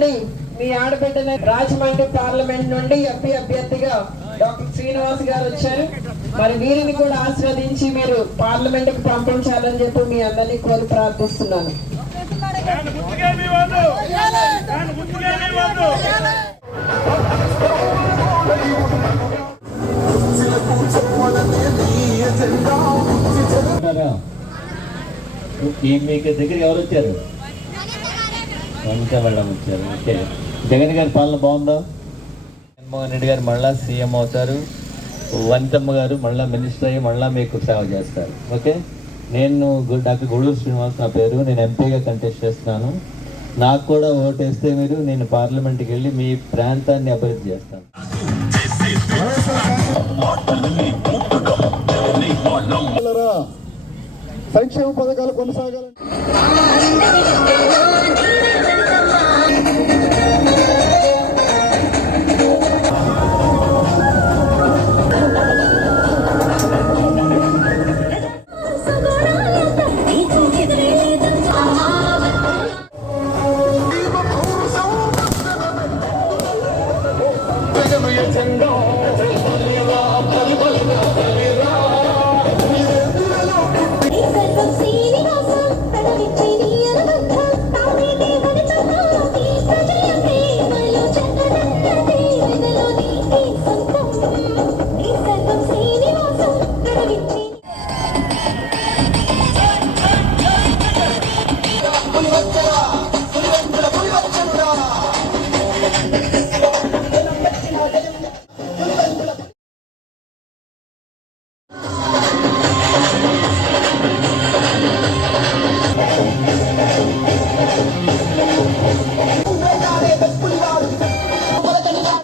నుండి మీ ఆడబిడ్డ రాజమండ్రి పార్లమెంట్ నుండి ఎంపీ అభ్యర్థిగా డాక్టర్ శ్రీనివాస్ గారు వచ్చారు. మరి వీరిని కూడా ఆశీర్వదించి మీరు పార్లమెంట్కు పంపించాలని చెప్పి మీ అందరినీ కోరి ప్రార్థిస్తున్నాను. మీకు దగ్గర ఎవరు వచ్చారు? వంట వచ్చారు ఓకే. జగన్ గారి పాలన బాగుందా? జగన్మోహన్ రెడ్డి గారు మళ్ళా సీఎం అవుతారు. వనితమ్మ గారు మళ్ళా మినిస్టర్ అయ్యి మళ్ళా మీకు సేవ చేస్తారు. ఓకే. నేను డాక్టర్ గూడూరు శ్రీనివాస్ నా పేరు. నేను ఎంపీగా కంటెస్ట్ చేస్తున్నాను. నాకు కూడా ఓటేస్తే మీరు నేను పార్లమెంట్కి వెళ్ళి మీ ప్రాంతాన్ని అభివృద్ధి చేస్తాను. సంక్షేమ పథకాలు కొనసాగాలి